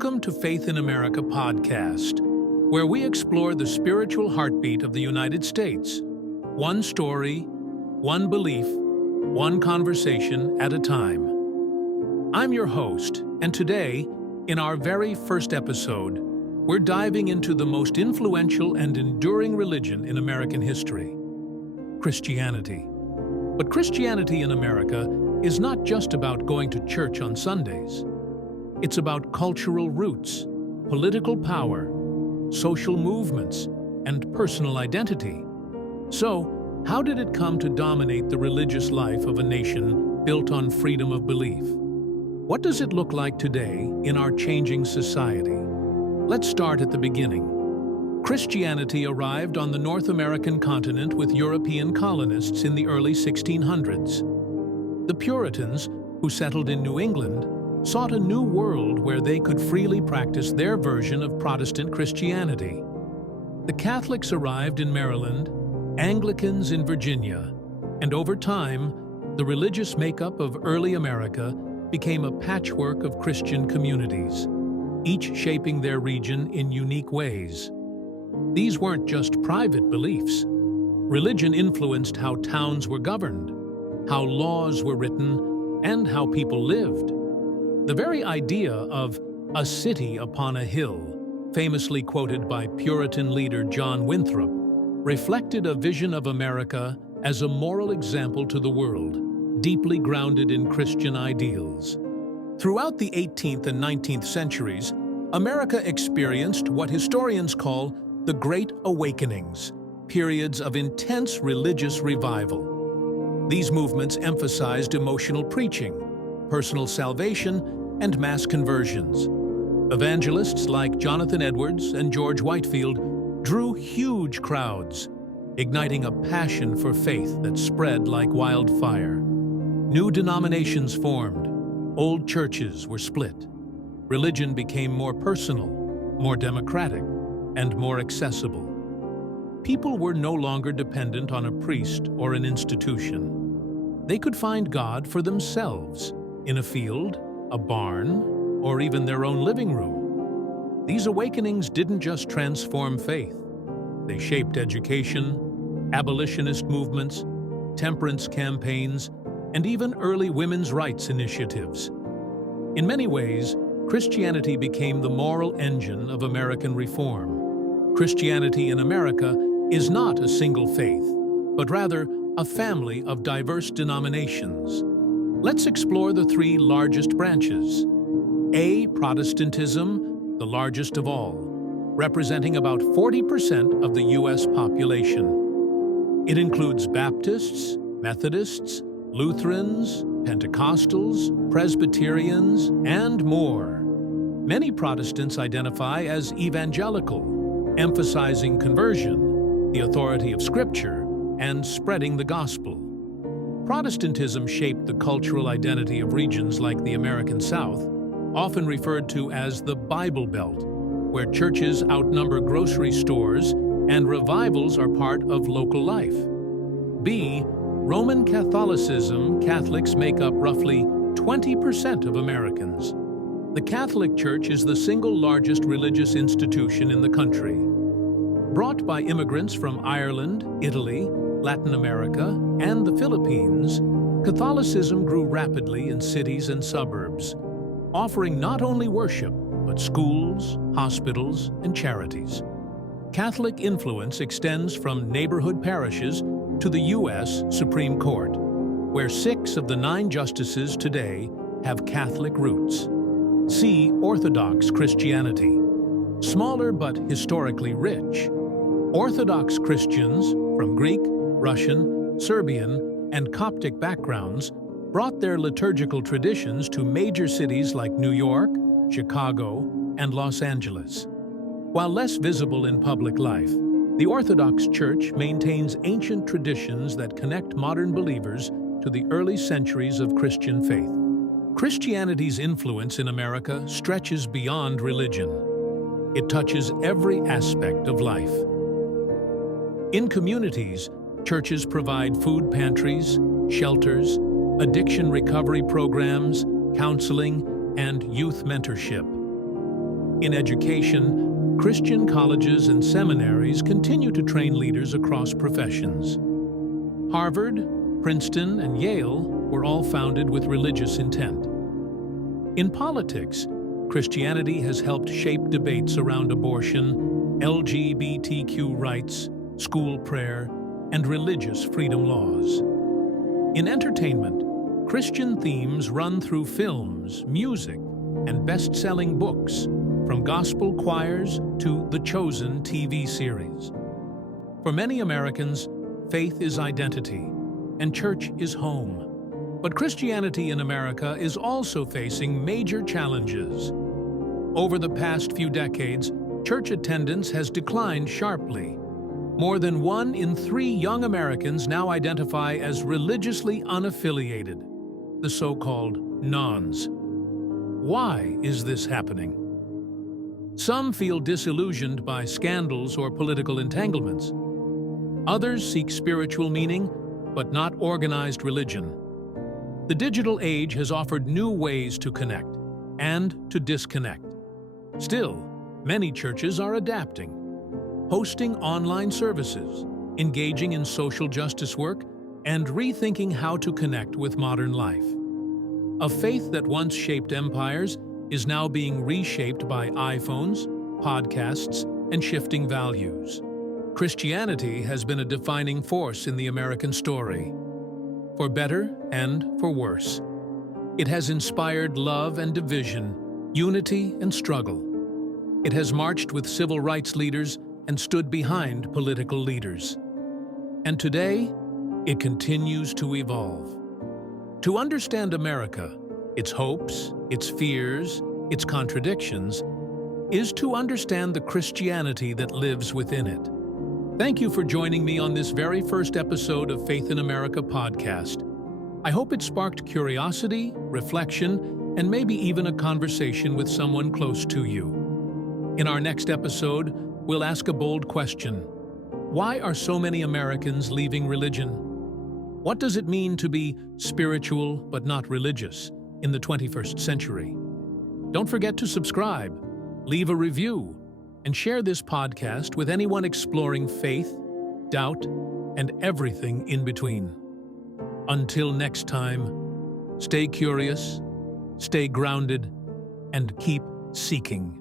Welcome to Faith in America podcast, where we explore the spiritual heartbeat of the United States. One story, one belief, one conversation at a time. I'm your host, and today, in our very first episode, we're diving into the most influential and enduring religion in American history, Christianity. But Christianity in America is not just about going to church on Sundays. It's about cultural roots, political power, social movements, and personal identity. So, how did it come to dominate the religious life of a nation built on freedom of belief? What does it look like today in our changing society? Let's start at the beginning. Christianity arrived on the North American continent with European colonists in the early 1600s. The Puritans, who settled in New England, sought a new world where they could freely practice their version of Protestant Christianity. The Catholics arrived in Maryland, Anglicans in Virginia, and over time, the religious makeup of early America became a patchwork of Christian communities, each shaping their region in unique ways. These weren't just private beliefs. Religion influenced how towns were governed, how laws were written, and how people lived. The very idea of a city upon a hill, famously quoted by Puritan leader John Winthrop, reflected a vision of America as a moral example to the world, deeply grounded in Christian ideals. Throughout the 18th and 19th centuries, America experienced what historians call the Great Awakenings, periods of intense religious revival. These movements emphasized emotional preaching, personal salvation, and mass conversions. Evangelists like Jonathan Edwards and George Whitefield drew huge crowds, igniting a passion for faith that spread like wildfire. New denominations formed, old churches were split. Religion became more personal, more democratic, and more accessible. People were no longer dependent on a priest or an institution. They could find God for themselves, in a field, a barn, or even their own living room. These awakenings didn't just transform faith. They shaped education, abolitionist movements, temperance campaigns, and even early women's rights initiatives. In many ways, Christianity became the moral engine of American reform. Christianity in America is not a single faith, but rather a family of diverse denominations. Let's explore the three largest branches. A. Protestantism, the largest of all, representing about 40% of the U.S. population. It includes Baptists, Methodists, Lutherans, Pentecostals, Presbyterians, and more. Many Protestants identify as evangelical, emphasizing conversion, the authority of Scripture, and spreading the gospel. Protestantism shaped the cultural identity of regions like the American South, often referred to as the Bible Belt, where churches outnumber grocery stores and revivals are part of local life. B. Roman Catholicism. Catholics make up roughly 20% of Americans. The Catholic Church is the single largest religious institution in the country. Brought by immigrants from Ireland, Italy, Latin America, and the Philippines, Catholicism grew rapidly in cities and suburbs, offering not only worship, but schools, hospitals, and charities. Catholic influence extends from neighborhood parishes to the U.S. Supreme Court, where 6 of the 9 justices today have Catholic roots. See Orthodox Christianity. Smaller but historically rich. Orthodox Christians from Greek, Russian, Serbian, and Coptic backgrounds brought their liturgical traditions to major cities like New York, Chicago, and Los Angeles. While less visible in public life, the Orthodox Church maintains ancient traditions that connect modern believers to the early centuries of Christian faith. Christianity's influence in America stretches beyond religion. It touches every aspect of life. In communities, churches provide food pantries, shelters, addiction recovery programs, counseling, and youth mentorship. In education, Christian colleges and seminaries continue to train leaders across professions. Harvard, Princeton, and Yale were all founded with religious intent. In politics, Christianity has helped shape debates around abortion, LGBTQ rights, school prayer, and religious freedom laws. In entertainment, Christian themes run through films, music, and best-selling books, from gospel choirs to The Chosen TV series. For many Americans, faith is identity, and church is home. But Christianity in America is also facing major challenges. Over the past few decades, church attendance has declined sharply. More than 1 in 3 young Americans now identify as religiously unaffiliated, the so-called nones. Why is this happening? Some feel disillusioned by scandals or political entanglements. Others seek spiritual meaning, but not organized religion. The digital age has offered new ways to connect and to disconnect. Still, many churches are adapting, hosting online services, engaging in social justice work, and rethinking how to connect with modern life. A faith that once shaped empires is now being reshaped by iPhones, podcasts, and shifting values. Christianity has been a defining force in the American story, for better and for worse. It has inspired love and division, unity and struggle. It has marched with civil rights leaders and stood behind political leaders. And today, it continues to evolve. To understand America, its hopes, its fears, its contradictions, is to understand the Christianity that lives within it. Thank you for joining me on this very first episode of Faith in America podcast. I hope it sparked curiosity, reflection, and maybe even a conversation with someone close to you. In our next episode, we'll ask a bold question. Why are so many Americans leaving religion? What does it mean to be spiritual but not religious in the 21st century? Don't forget to subscribe, leave a review, and share this podcast with anyone exploring faith, doubt, and everything in between. Until next time, stay curious, stay grounded, and keep seeking.